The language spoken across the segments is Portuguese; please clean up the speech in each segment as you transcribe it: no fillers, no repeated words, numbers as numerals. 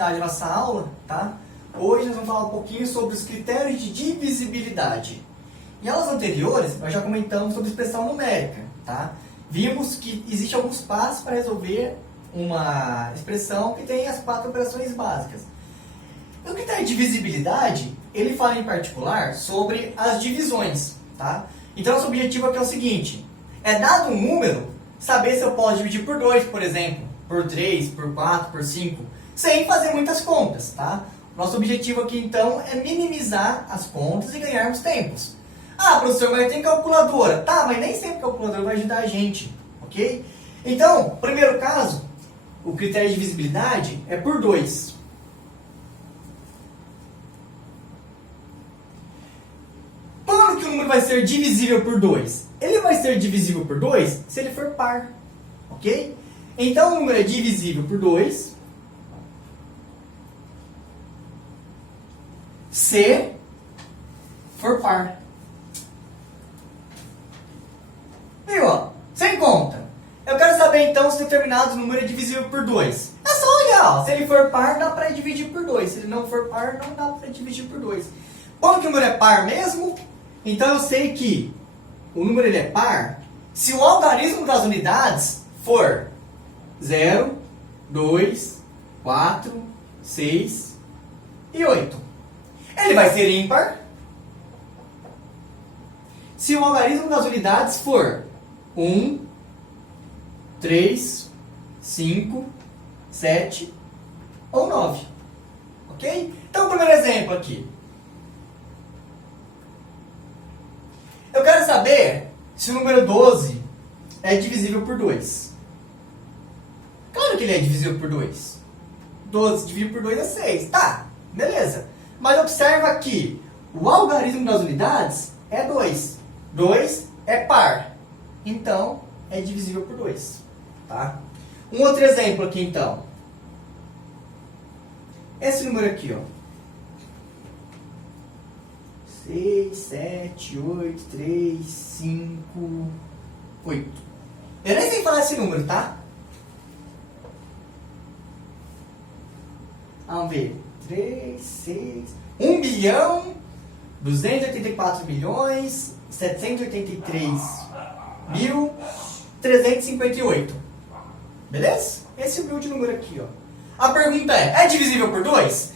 continuidade da nossa aula, tá? Hoje nós vamos falar um pouquinho sobre os critérios de divisibilidade. Em aulas anteriores, nós já comentamos sobre expressão numérica, tá? Vimos que existem alguns passos para resolver uma expressão que tem as 4 operações básicas. O critério de divisibilidade, ele fala em particular sobre as divisões, tá? Então, nosso objetivo aqui é o seguinte: é dado um número, saber se eu posso dividir por 2, por exemplo, por 3, por 4, por 5, sem fazer muitas contas, tá? Nosso objetivo aqui, então, é minimizar as contas e ganharmos tempos. Ah, professor, mas tem calculadora. Tá, mas nem sempre a calculadora vai ajudar a gente, ok? Então, primeiro caso, o critério de divisibilidade é por 2. Quando que o número vai ser divisível por 2? Ele vai ser divisível por 2 se ele for par, ok? Então, o número é divisível por 2 se for par. Viu, ó? Sem conta. Eu quero saber, então, se determinado número é divisível por 2. É só olhar, ó. Se ele for par, dá para dividir por 2. Se ele não for par, não dá para dividir por 2. Quando que o número é par mesmo? Então, eu sei que o número ele é par se o algarismo das unidades for 0, 2, 4, 6 e 8. Ele vai ser ímpar se o algarismo das unidades for 1, 3, 5, 7 ou 9. Ok? Então, o primeiro exemplo aqui. Eu quero saber se o número 12 é divisível por 2. Claro que ele é divisível por 2. 12 dividido por 2 é 6. Tá, beleza. Mas observa que o algarismo das unidades é 2. 2 é par. Então, é divisível por 2. Tá? Um outro exemplo aqui, então. Esse número aqui, ó. 6, 7, 8, 3, 5, 8. Eu nem sei falar esse número, tá? Vamos ver. 3, 6... 1 bilhão, 284 milhões, 783 mil, 358. Beleza? Esse é o meu de número aqui, ó. A pergunta é divisível por 2?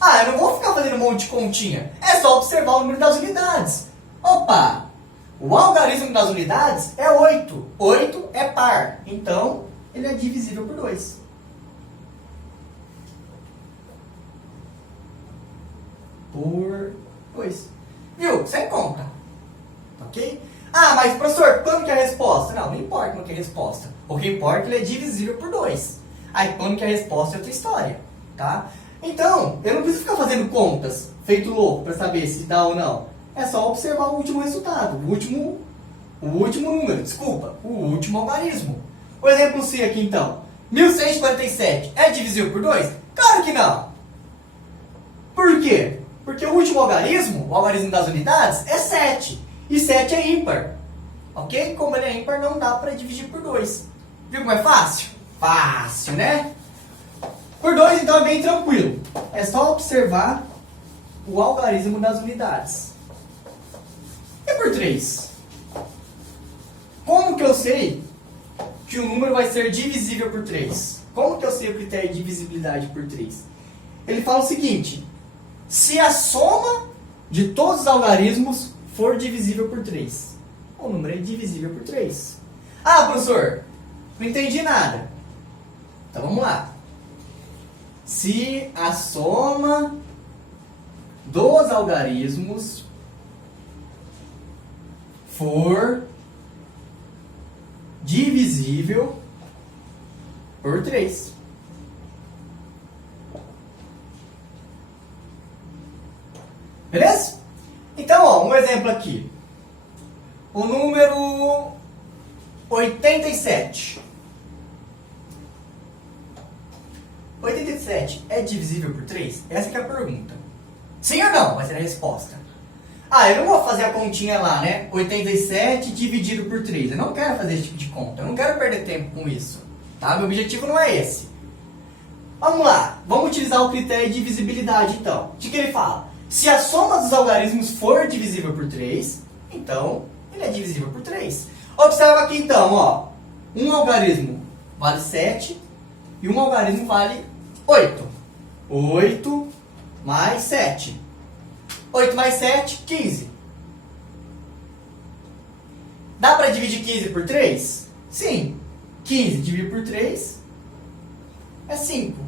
Ah, eu não vou ficar fazendo um monte de continha. É só observar o número das unidades. Opa! O algarismo das unidades é 8. 8 é par. Então, ele é divisível por 2. Por 2. Viu? Sem conta. Ok? Ah, mas professor, quando que é a resposta? Não importa quando que é a resposta. O que importa é que ele é divisível por 2. Aí quando que é a resposta é outra história. Tá? Então, eu não preciso ficar fazendo contas, feito louco, para saber se dá ou não. É só observar o último resultado, o último número, desculpa, o último algarismo. O exemplo C aqui então, 1147 é divisível por 2? Claro que não. Por quê? Porque o último algarismo, o algarismo das unidades, é 7. E 7 é ímpar. Ok? Como ele é ímpar, não dá para dividir por 2. Viu como é fácil? Fácil, né? Por 2, então, é bem tranquilo. É só observar o algarismo das unidades. E por 3? Como que eu sei que o número vai ser divisível por 3? Como que eu sei o critério de divisibilidade por 3? Ele fala o seguinte: se a soma de todos os algarismos for divisível por 3, o número é divisível por 3. Ah, professor, não entendi nada. Então vamos lá. Se a soma dos algarismos for divisível por 3. Beleza? Então, ó, um exemplo aqui. O número 87. 87 é divisível por 3? Essa que é a pergunta. Sim ou não? Vai ser a resposta. Ah, eu não vou fazer a continha lá, né? 87 dividido por 3. Eu não quero fazer esse tipo de conta. Eu não quero perder tempo com isso. Tá? Meu objetivo não é esse. Vamos lá, vamos utilizar o critério de divisibilidade então. O que ele fala? Se a soma dos algarismos for divisível por 3, então ele é divisível por 3. Observa aqui então, ó, um algarismo vale 7 e um algarismo vale 8. 8 mais 7. 8 mais 7, 15. Dá para dividir 15 por 3? Sim. 15 dividido por 3 é 5.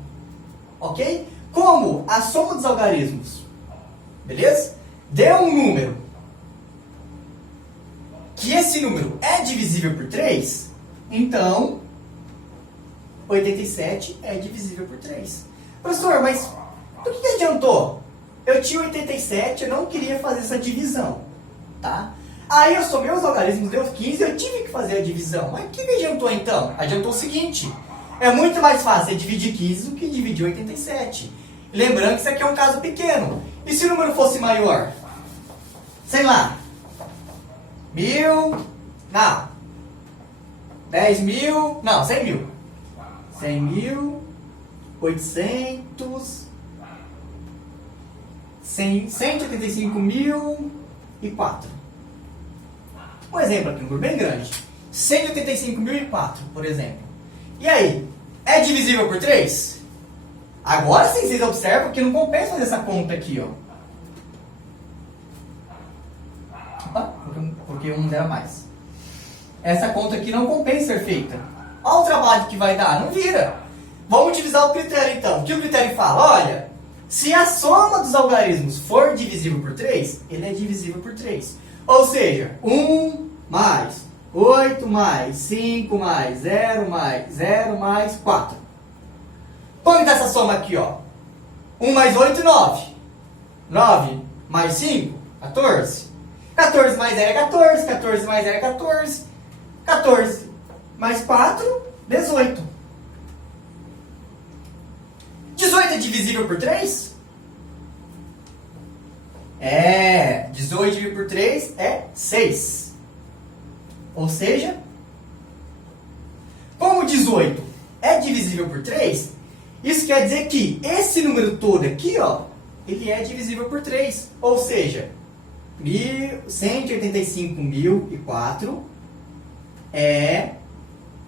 Ok? Como a soma dos algarismos, beleza? Deu um número que esse número é divisível por 3, então 87 é divisível por 3. Professor, mas do que adiantou? Eu tinha 87, eu não queria fazer essa divisão, tá? Aí eu somei os algarismos, deu 15, eu tive que fazer a divisão. Mas o que adiantou então? Adiantou o seguinte, é muito mais fácil dividir 15 do que dividir 87. Lembrando que isso aqui é um caso pequeno. E se o número fosse maior? Sei lá, 1000, não, 10.000, não, 100.000. 100.000, 800, 185.004. Um exemplo aqui, um número bem grande. 185.004, por exemplo. E aí, é divisível por 3? Agora sim vocês observam que não compensa fazer essa conta aqui, ó. Opa, porque um zero a mais. Essa conta aqui não compensa ser feita. Olha o trabalho que vai dar, não vira. Vamos utilizar o critério então. O que o critério fala? Olha, se a soma dos algarismos for divisível por 3, ele é divisível por 3. Ou seja, 1 mais 8 mais 5 mais 0 mais 4. Como está essa soma aqui, ó? 1 mais 8, 9. 9 mais 5, 14. 14 mais 0 é 14. 14 mais 0 é 14. 14 mais 4, 18. 18 é divisível por 3? É, 18 dividido por 3 é 6. Ou seja, como 18 é divisível por 3, isso quer dizer que esse número todo aqui, ó, ele é divisível por 3. Ou seja, 185.004 é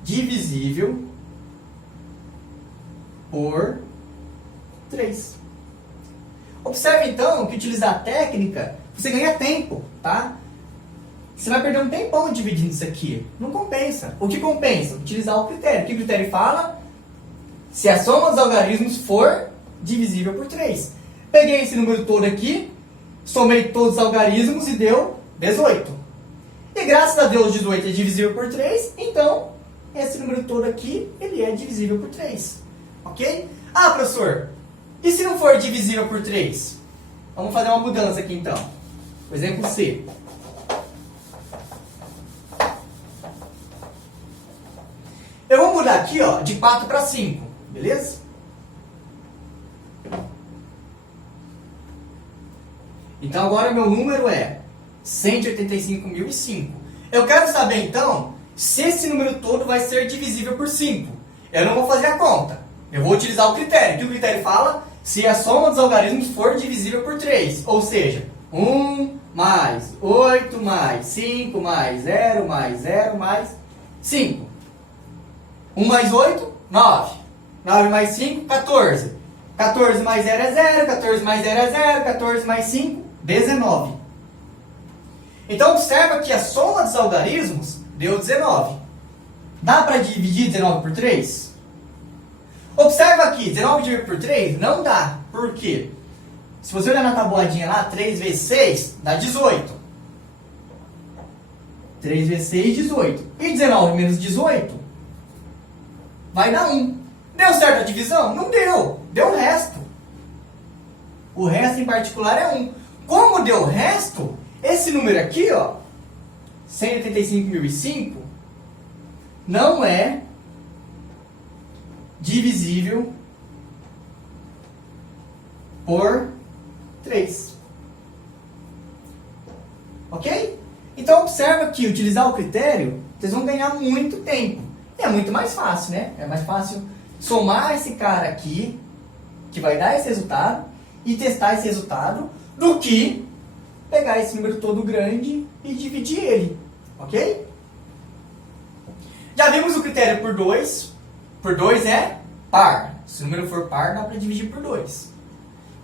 divisível por 3. Observe então que utilizar a técnica, você ganha tempo, tá? Você vai perder um tempão dividindo isso aqui. Não compensa. O que compensa? Utilizar o critério. O que o critério fala? Se a soma dos algarismos for divisível por 3. Peguei esse número todo aqui, somei todos os algarismos e deu 18. E graças a Deus 18 é divisível por 3, então esse número todo aqui, ele é divisível por 3. Ok? Ah, professor, e se não for divisível por 3? Vamos fazer uma mudança aqui então. O exemplo C. Eu vou mudar aqui, ó, de 4 para 5, beleza? Então agora meu número é 185.005. Eu quero saber então se esse número todo vai ser divisível por 5. Eu não vou fazer a conta. Eu vou utilizar o critério. O que o critério fala? Se a soma dos algarismos for divisível por 3. Ou seja, 1 mais 8 mais 5 mais 0 mais 5. 1 mais 8, 9. 9 mais 5, 14. 14 mais 0 é 0. 14 mais 0 é 0. 14 mais 5, 19. Então, observa que a soma dos algarismos deu 19. Dá para dividir 19 por 3? Observa aqui, 19 dividido por 3 não dá. Por quê? Se você olhar na tabuladinha lá, 3 vezes 6 dá 18. 3 vezes 6, 18. E 19 menos 18 vai dar 1. Deu certo a divisão? Não deu. Deu o resto. O resto em particular é 1. Como deu o resto, esse número aqui, ó, 185.005, não é divisível por 3. Ok? Então, observa que utilizar o critério, vocês vão ganhar muito tempo. E é muito mais fácil, né? É mais fácil somar esse cara aqui, que vai dar esse resultado, e testar esse resultado, do que pegar esse número todo grande e dividir ele, ok? Já vimos o critério por 2. Por 2 é par. Se o número for par, dá para dividir por 2.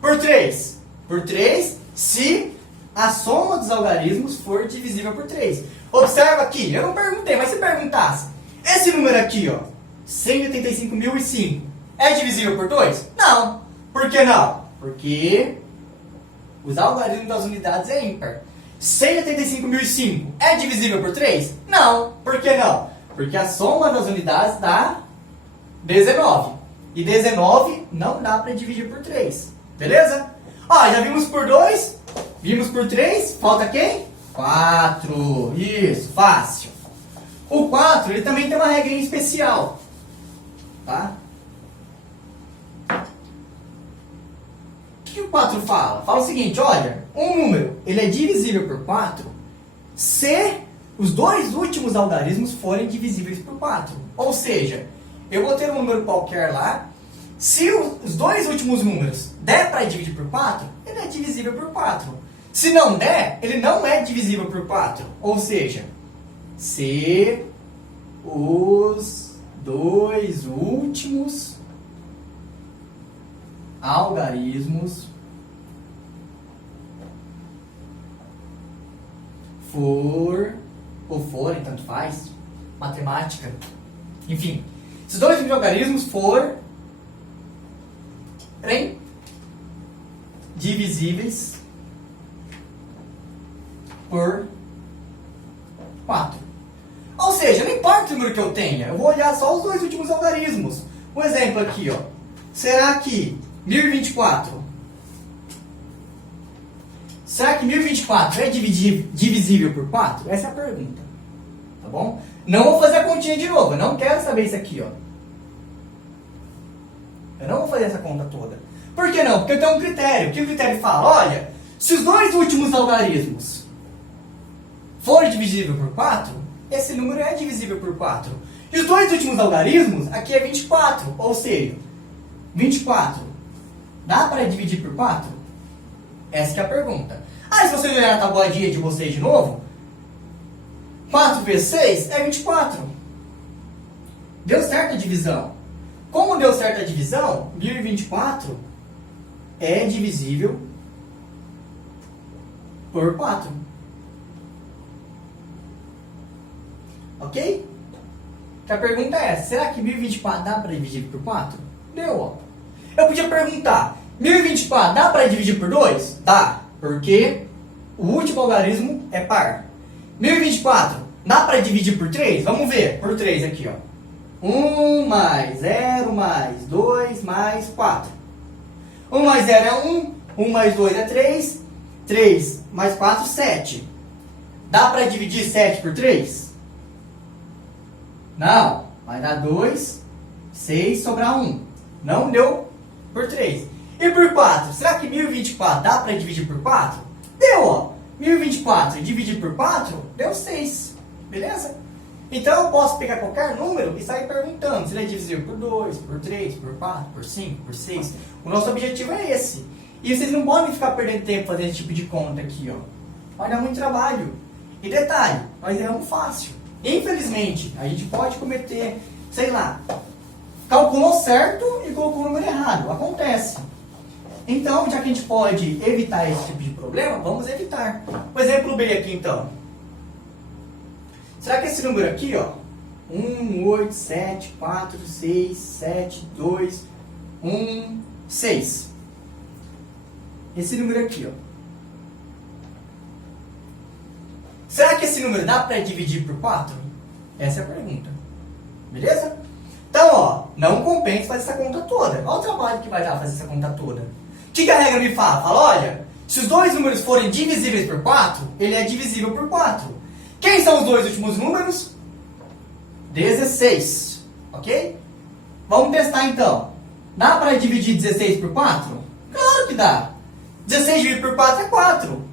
Por 3. Por 3, se a soma dos algarismos for divisível por 3. Observa aqui, eu não perguntei, mas se perguntasse, esse número aqui, ó, 185.005, é divisível por 2? Não. Por que não? Porque os algarismos das unidades é ímpar. 185.005 é divisível por 3? Não. Por que não? Porque a soma das unidades dá 19. E 19 não dá para dividir por 3. Beleza? Ó, já vimos por 2, vimos por 3, falta quem? 4. Isso, fácil. O 4, ele também tem uma regrinha especial. Tá? O que o 4 fala? Fala o seguinte, olha, um número, ele é divisível por 4 se os dois últimos algarismos forem divisíveis por 4. Ou seja, eu vou ter um número qualquer lá, se os dois últimos números der para dividir por 4, ele é divisível por 4. Se não der, ele não é divisível por 4. Ou seja, se os dois últimos algarismos forem, tanto faz, matemática, enfim, se os dois últimos algarismos forem divisíveis por 4. Ou seja, não importa o número que eu tenha, eu vou olhar só os dois últimos algarismos. Um exemplo aqui, ó. Será que 1024? Será que 1024 é divisível por 4? Essa é a pergunta. Tá bom? Não vou fazer a continha de novo, eu não quero saber isso aqui, ó. Eu não vou fazer essa conta toda. Por que não? Porque eu tenho um critério. Que o critério fala, olha, se os dois últimos algarismos forem divisíveis por 4, esse número é divisível por 4. E os dois últimos algarismos, aqui é 24. Ou seja, 24 dá para dividir por 4? Essa que é a pergunta. Aí se vocês olharem a tabuadinha de vocês de novo, 4 vezes 6 é 24. Deu certo a divisão. Como deu certo a divisão, 1024 é divisível por 4. Ok? A pergunta é essa. Será que 1024 dá para dividir por 4? Deu, ó. Eu podia perguntar, 1024 dá para dividir por 2? Dá, porque o último algarismo é par. 1024 dá para dividir por 3? Vamos ver, por 3 aqui, ó. 1 mais 0 mais 2 mais 4. 1 mais 0 é 1, 1 mais 2 é 3, 3 mais 4, 7. Dá para dividir 7 por 3? Não, vai dar 2, 6, sobrar 1. Não deu por 3. E por 4? Será que 1024 dá para dividir por 4? Deu, ó. 1024 dividir por 4 deu 6. Beleza? Então eu posso pegar qualquer número e sair perguntando se ele é divisível por 2, por 3, por 4, por 5, por 6. O nosso objetivo é esse. E vocês não podem ficar perdendo tempo fazendo esse tipo de conta aqui, ó. Vai dar muito trabalho. E detalhe, nós erramos fácil. Infelizmente, a gente pode cometer, sei lá, calculou certo e colocou o número errado. Acontece. Então, já que a gente pode evitar esse tipo de problema, vamos evitar. O exemplo B aqui, então. Será que esse número aqui, ó, 1, 8, 7, 4, 6, 7, 2, 1, 6. Esse número aqui, ó. Será que esse número dá para dividir por 4? Essa é a pergunta. Beleza? Então, ó, não compensa fazer essa conta toda. Olha o trabalho que vai dar fazer essa conta toda. O que a regra me fala? Fala, olha, se os dois números forem divisíveis por 4, ele é divisível por 4. Quem são os dois últimos números? 16. Ok? Vamos testar então. Dá para dividir 16 por 4? Claro que dá. 16 dividido por 4 é 4.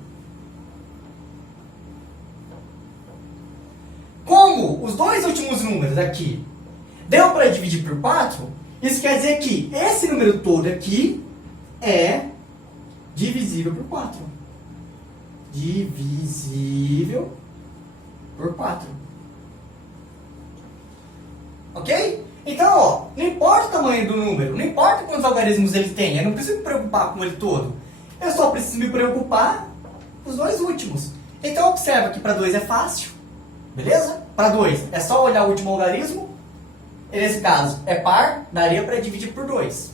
Como os dois últimos números aqui deu para dividir por 4, Isso quer dizer que esse número todo aqui é divisível por 4. Divisível por 4. Ok? Então, ó, não importa o tamanho do número, não importa quantos algarismos ele tem, eu não preciso me preocupar com ele todo. Eu só preciso me preocupar com os dois últimos. Então, observa que para 2 é fácil, beleza? Para 2 é só olhar o último algarismo. E nesse caso, é par, daria para dividir por 2.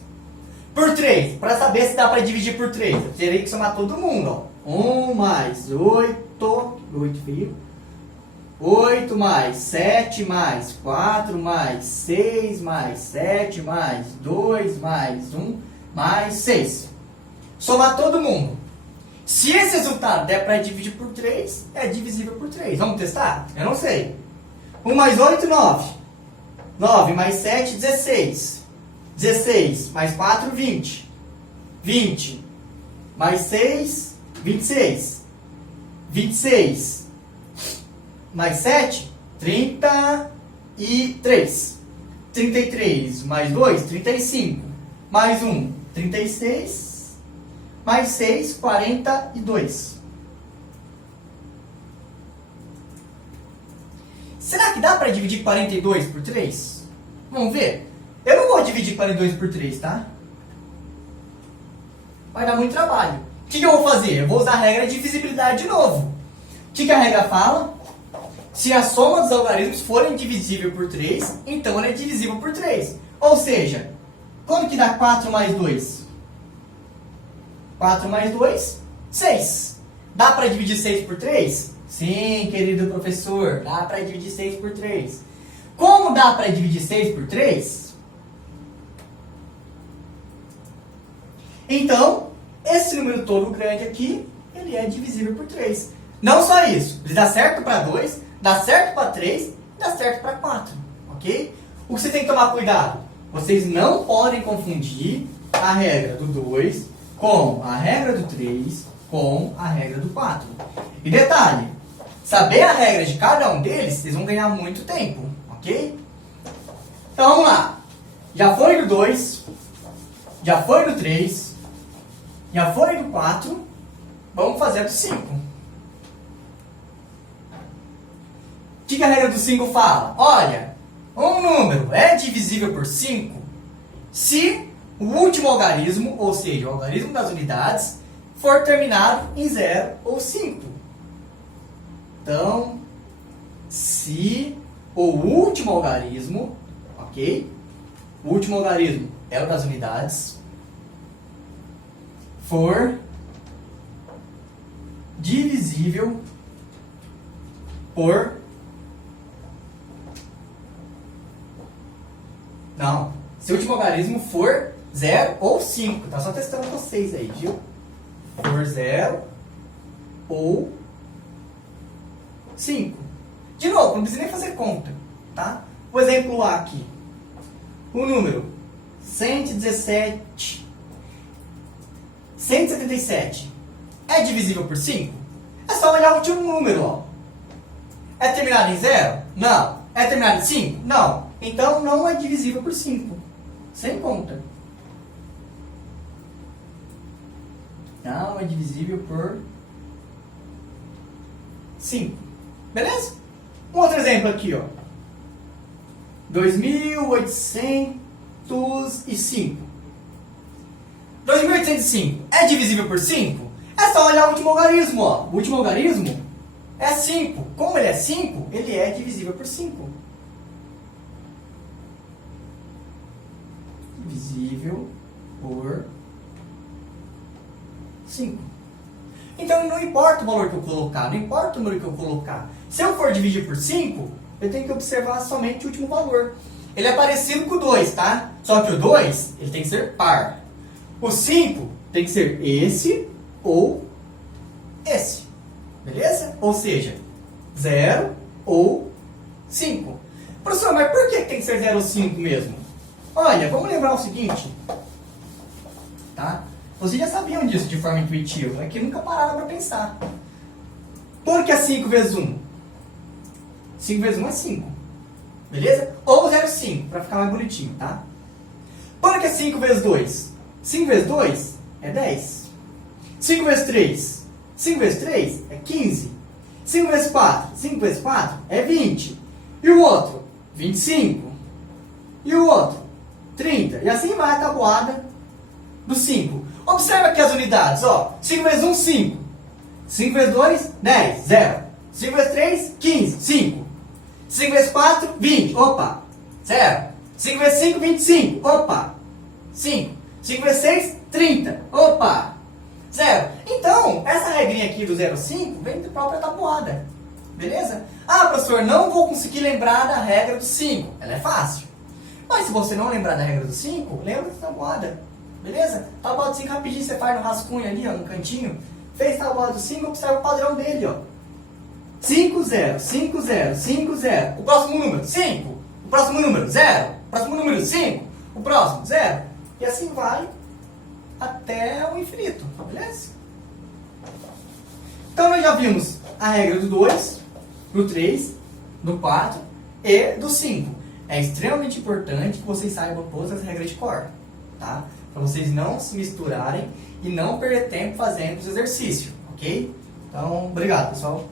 Por 3, para saber se dá para dividir por 3, eu teria que somar todo mundo, ó. 1 mais 8, 8 feio. 8 mais 7 mais 4 mais 6 mais 7 mais 2 mais 1 mais 6. Somar todo mundo. Se esse resultado der para dividir por 3, é divisível por 3. Vamos testar? Eu não sei. 1 mais 8, 9. 9 mais 7, 16. 16 mais 4, 20. 20 mais 6, 26. 26 mais 7, 33. 33 mais 2, 35. Mais 1, 36. Mais 6, 42. Será que dá para dividir 42 por 3? Vamos ver. Eu não vou dividir 42 por 3, tá? Vai dar muito trabalho. O que eu vou fazer? Eu vou usar a regra de divisibilidade de novo. O que a regra fala? Se a soma dos algarismos forem divisível por 3, então ela é divisível por 3. Ou seja, quando que dá 4 mais 2? 4 mais 2, 6. Dá para dividir 6 por 3? Sim, querido professor, dá para dividir 6 por 3. Como dá para dividir 6 por 3? Então, esse número todo grande aqui, ele é divisível por 3. Não só isso, ele dá certo para 2, dá certo para 3, dá certo para 4, ok? O que você tem que tomar cuidado? Vocês não podem confundir a regra do 2 com a regra do 3 com a regra do 4. E detalhe, saber a regra de cada um deles, vocês vão ganhar muito tempo, ok? Então vamos lá. Já foi do 2, já foi do 3, já foi do 4, vamos fazer do 5. O que a regra do 5 fala? Olha, um número é divisível por 5 se o último algarismo, ou seja, o algarismo das unidades, for terminado em 0 ou 5. Então, se o último algarismo, ok? O último algarismo é o das unidades, for divisível por... Não, se o último algarismo for 0 ou 5, tá só testando vocês aí, viu? For 0 ou 5. De novo, não precisa nem fazer conta, tá? O exemplo A aqui. O número 177 é divisível por 5? É só olhar o último número, ó. É terminado em 0? Não. É terminado em 5? Não. Então não é divisível por 5. Sem conta. Não é divisível por 5. Beleza? Um outro exemplo aqui, ó. 2805. 2805 é divisível por 5? É só olhar o último algarismo, ó. O último algarismo é 5. Como ele é 5, ele é divisível por 5. Divisível por 5. Então não importa o valor que eu colocar, não importa o número que eu colocar. Se eu for dividir por 5, eu tenho que observar somente o último valor. Ele é parecido com o 2, tá? Só que o 2, ele tem que ser par. O 5 tem que ser esse ou esse. Beleza? Ou seja, 0 ou 5. Professor, mas por que tem que ser 0 ou 5 mesmo? Olha, vamos lembrar o seguinte. Tá? Vocês já sabiam disso de forma intuitiva, é que nunca pararam para pensar. Por que é 5 vezes 1? 5 vezes 1 é 5. Beleza? Ou 0,5, para ficar mais bonitinho, tá? Quanto que é 5 vezes 2? 5 vezes 2 é 10. 5 vezes 3? 5 vezes 3 é 15. 5 vezes 4? 5 vezes 4 é 20. E o outro? 25. E o outro? 30. E assim vai a tabuada do 5. Observa aqui as unidades, ó. 5 vezes 1, 5. 5 vezes 2, 10, 0. 5 vezes 3, 15, 5. 5 vezes 4, 20, opa, 0. 5 vezes 5, 25, opa, 5. 5 vezes 6, 30, opa, 0. Então, essa regrinha aqui do 0, 5 vem da própria tabuada, beleza? Ah, professor, não vou conseguir lembrar da regra do 5. Ela é fácil. Mas se você não lembrar da regra do 5, lembra da tabuada, beleza? Tabuada do 5 rapidinho, você faz no rascunho ali, ó, no cantinho. Fez tabuada do 5, observa o padrão dele, ó. 5, 0, 5, 0, 5, 0. O próximo número, 5. O próximo número, 0. O próximo número, 5. O próximo, 0. E assim vai até o infinito, beleza? Então nós já vimos a regra do 2, do 3, do 4 e do 5. É extremamente importante que vocês saibam todas as regras de cor, tá? Para vocês não se misturarem e não perder tempo fazendo os exercícios, ok? Então, obrigado, pessoal.